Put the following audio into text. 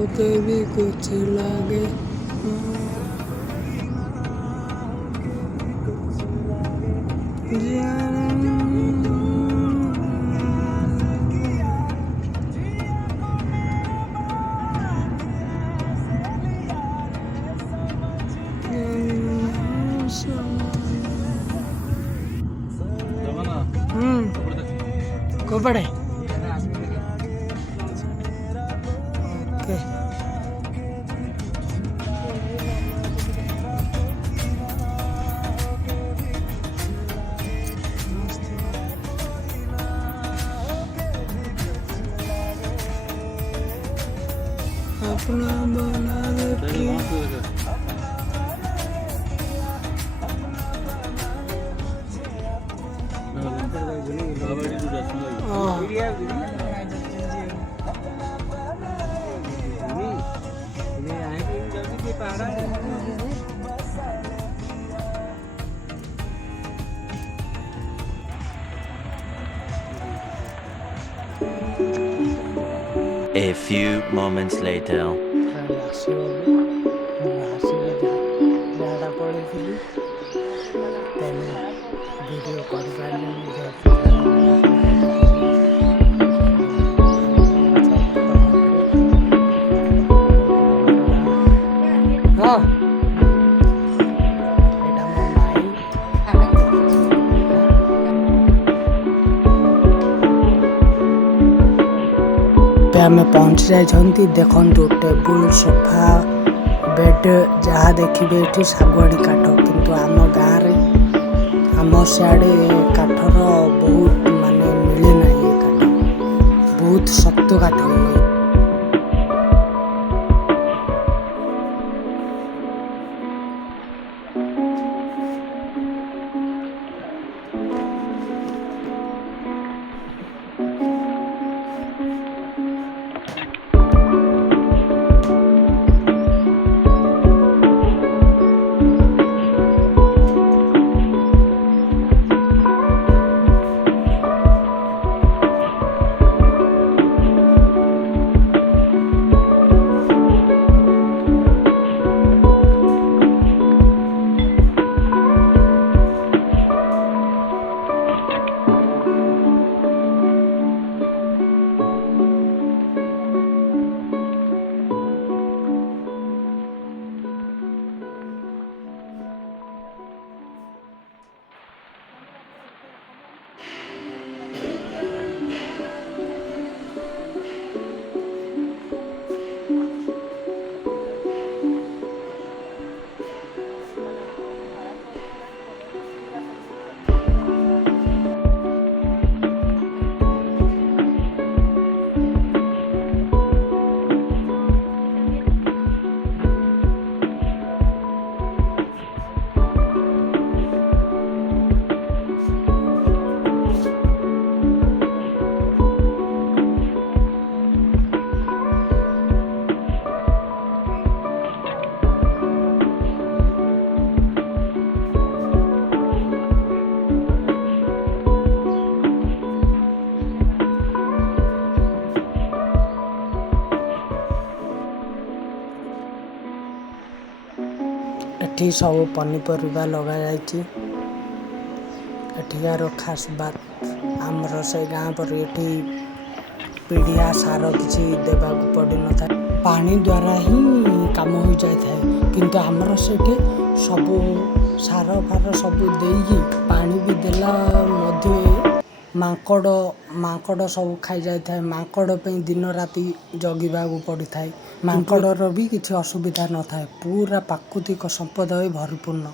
होते भी कुछ लागे। कोपड़े ओके अपना बना रखी A few moments later. आम पहुँच जाइछन्ति देखंतु टेबुल सोफा बेड जहाँ देखिए ये शागुआनी काठ किंतु आम गाँव आम सियाड़े काठर बहुत माने मिले ना ये काठ बहुत शक्त काठ एठी सब पनीपरिया लगा जाइछि। एठिकार खास बात आमर से गाँ पर एठी पीढ़िया सार किसी देवा पड़ न था पानी द्वारा ही काम हो जाए किंतु आमर से सब सार फार सब देकी पानी भी देला माकड़ माकड़ सब खाई जाए माकड़ पे दिन राति जगिबा पड़ी था माकड़र भी किसी असुविधा न था पूरा प्राकृतिक संपद भरपूर्ण।